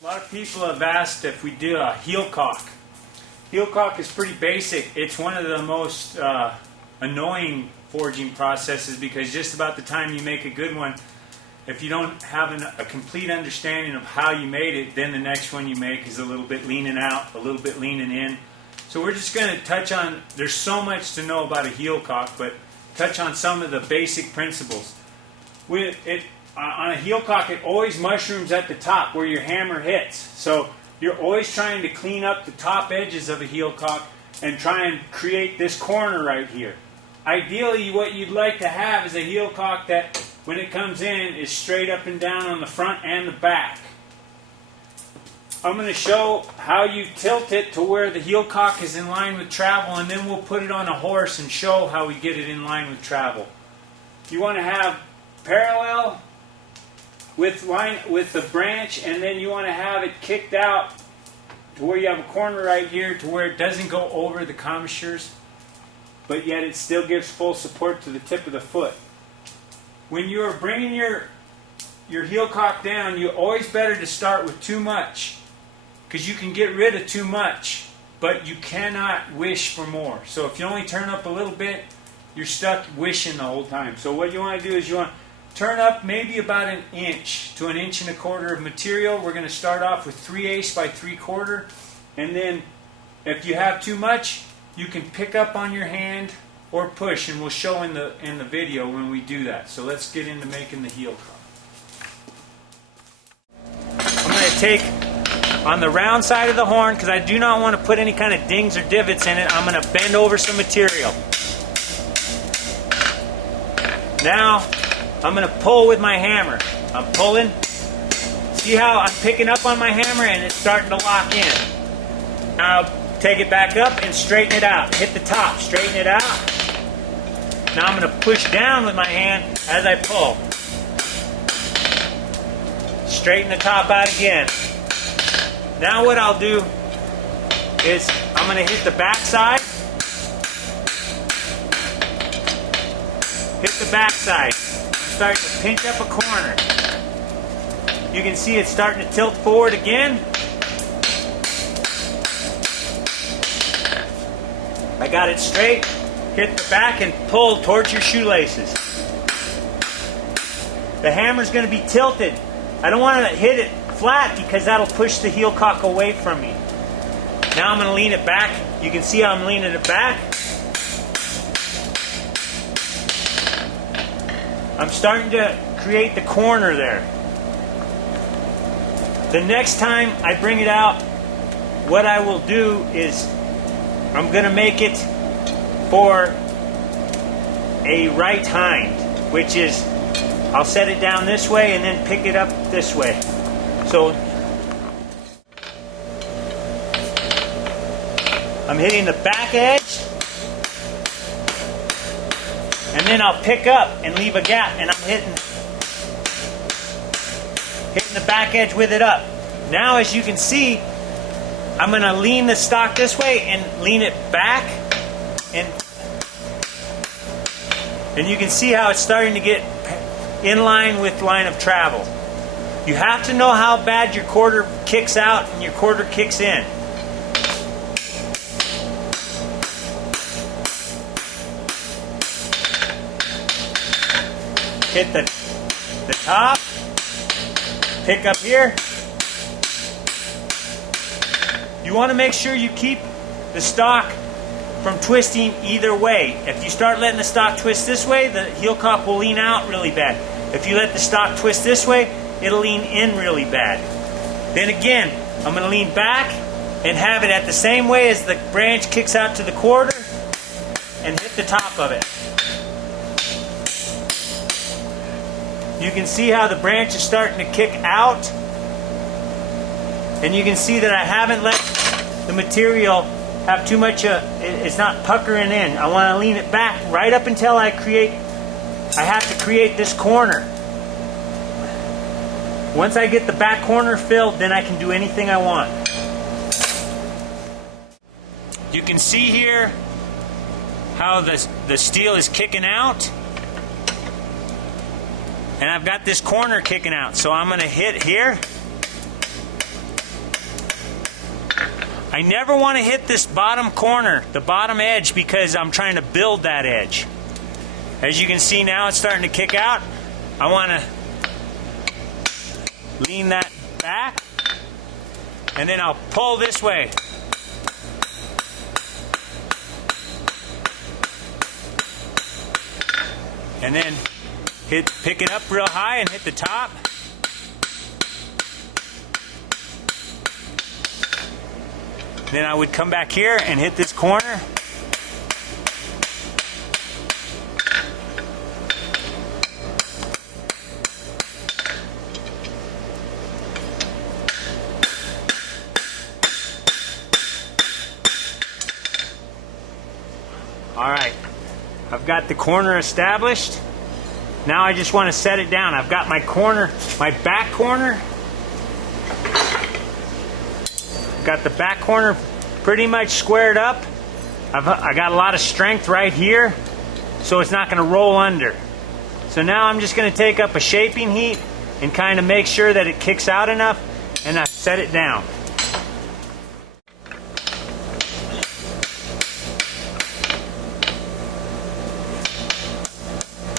A lot of people have asked if we do a heel caulk. Heel caulk is pretty basic. It's one of the most annoying forging processes because just about the time you make a good one, if you don't have a complete understanding of how you made it, then the next one you make is a little bit leaning out, a little bit leaning in. So we're just going to touch on, there's so much to know about a heel caulk, but touch on some of the basic principles. On a heel caulk, it always mushrooms at the top where your hammer hits. So you're always trying to clean up the top edges of a heel caulk and try and create this corner right here. Ideally, what you'd like to have is a heel caulk that, when it comes in, is straight up and down on the front and the back. I'm going to show how you tilt it to where the heel caulk is in line with travel, and then we'll put it on a horse and show how we get it in line with travel. You want to have parallel with the branch, and then you want to have it kicked out to where you have a corner right here to where it doesn't go over the commissures, but yet it still gives full support to the tip of the foot. When you are bringing your heel caulk down, you always better to start with too much, because you can get rid of too much, but you cannot wish for more. So if you only turn up a little bit, you're stuck wishing the whole time. So what you want to do is you want to turn up maybe about 1 inch to 1.25 inches of material. We're going to start off with 3/8 by 3/4, and then if you have too much, you can pick up on your hand or push, and we'll show in the video when we do that. So let's get into making the heel caulk. I'm going to take on the round side of the horn, because I do not want to put any kind of dings or divots in it. I'm going to bend over some material. Now I'm going to pull with my hammer. I'm pulling. See how I'm picking up on my hammer and it's starting to lock in. Now take it back up and straighten it out. Hit the top, straighten it out. Now I'm going to push down with my hand as I pull. Straighten the top out again. Now what I'll do is I'm going to hit the back side. Hit the back side. Starting to pinch up a corner. You can see it's starting to tilt forward again. I got it straight. Hit the back and pull towards your shoelaces. The hammer's going to be tilted. I don't want to hit it flat because that'll push the heel caulk away from me. Now I'm going to lean it back. You can see how I'm leaning it back. I'm starting to create the corner there. The next time I bring it out, what I will do is I'm going to make it for a right hind, which is I'll set it down this way and then pick it up this way. So I'm hitting the back edge, and then I'll pick up and leave a gap, and I'm hitting the back edge with it up. Now, as you can see, I'm going to lean the stock this way and lean it back, and you can see how it's starting to get in line with line of travel. You have to know how bad your quarter kicks out and your quarter kicks in. Hit the top, pick up here. You want to make sure you keep the stock from twisting either way. If you start letting the stock twist this way, the heel caulk will lean out really bad. If you let the stock twist this way, it'll lean in really bad. Then again, I'm going to lean back and have it at the same way as the branch kicks out to the quarter and hit the top of it. You can see how the branch is starting to kick out, and you can see that I haven't let the material have too much, it's not puckering in. I want to lean it back right up until I have to create this corner. Once I get the back corner filled, then I can do anything I want. You can see here how the steel is kicking out. And I've got this corner kicking out. So I'm going to hit here. I never want to hit this bottom corner, the bottom edge, because I'm trying to build that edge. As you can see now, it's starting to kick out. I want to lean that back, and then I'll pull this way. And then pick it up real high and hit the top. Then I would come back here and hit this corner. All right, I've got the corner established. Now I just want to set it down. I've got my corner, my back corner. Got the back corner pretty much squared up. I got a lot of strength right here, so it's not going to roll under. So now I'm just going to take up a shaping heat and kind of make sure that it kicks out enough, and I set it down.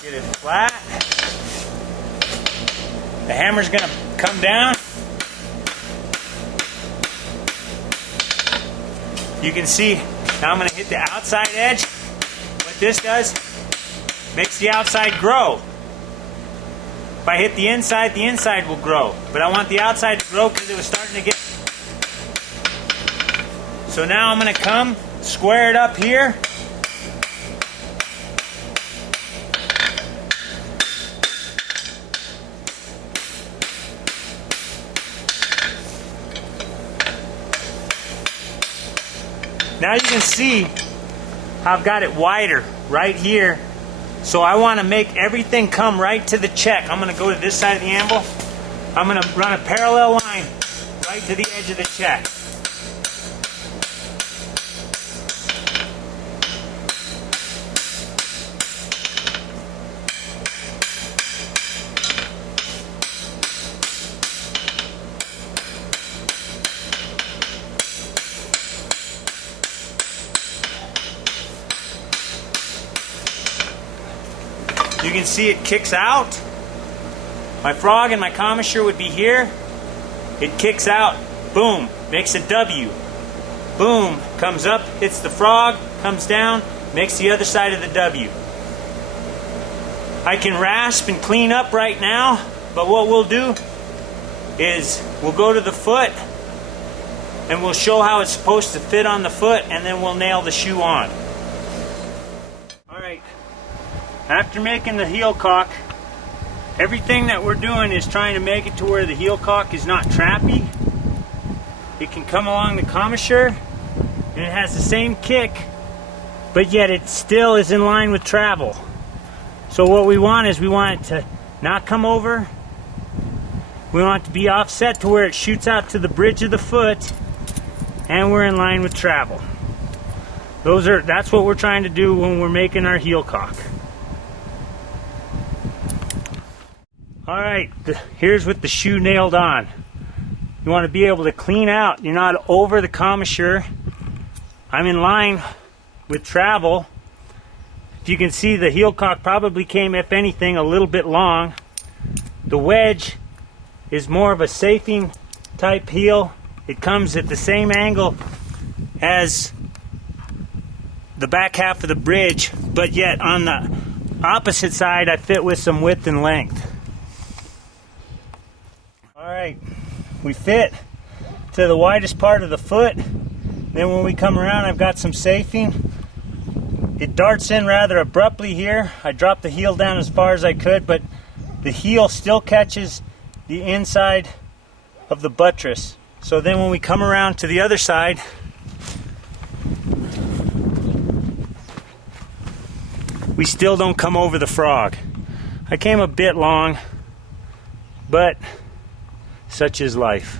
Get it flat. The hammer's going to come down. You can see, now I'm going to hit the outside edge. What this does, makes the outside grow. If I hit the inside will grow. But I want the outside to grow because it was starting to get... So now I'm going to come, square it up here. Now you can see how I've got it wider right here. So I want to make everything come right to the check. I'm going to go to this side of the anvil. I'm going to run a parallel line right to the edge of the check. You can see it kicks out. My frog and my commissure would be here. It kicks out. Boom. Makes a W. Boom. Comes up, hits the frog, comes down, makes the other side of the W. I can rasp and clean up right now, but what we'll do is we'll go to the foot and we'll show how it's supposed to fit on the foot, and then we'll nail the shoe on. Alright. After making the heel caulk, everything that we're doing is trying to make it to where the heel caulk is not trappy. It can come along the commissure, and it has the same kick, but yet it still is in line with travel. So what we want is we want it to not come over. We want it to be offset to where it shoots out to the bridge of the foot, and we're in line with travel. That's what we're trying to do when we're making our heel caulk. Alright, here's with the shoe nailed on. You want to be able to clean out. You're not over the commissure. I'm in line with travel. If you can see, the heel caulk probably came, if anything, a little bit long. The wedge is more of a safing type heel. It comes at the same angle as the back half of the bridge, but yet on the opposite side I fit with some width and length. Alright, we fit to the widest part of the foot. Then when we come around, I've got some safing. It darts in rather abruptly here. I dropped the heel down as far as I could, but the heel still catches the inside of the buttress. So then when we come around to the other side, we still don't come over the frog. I came a bit long, but such is life.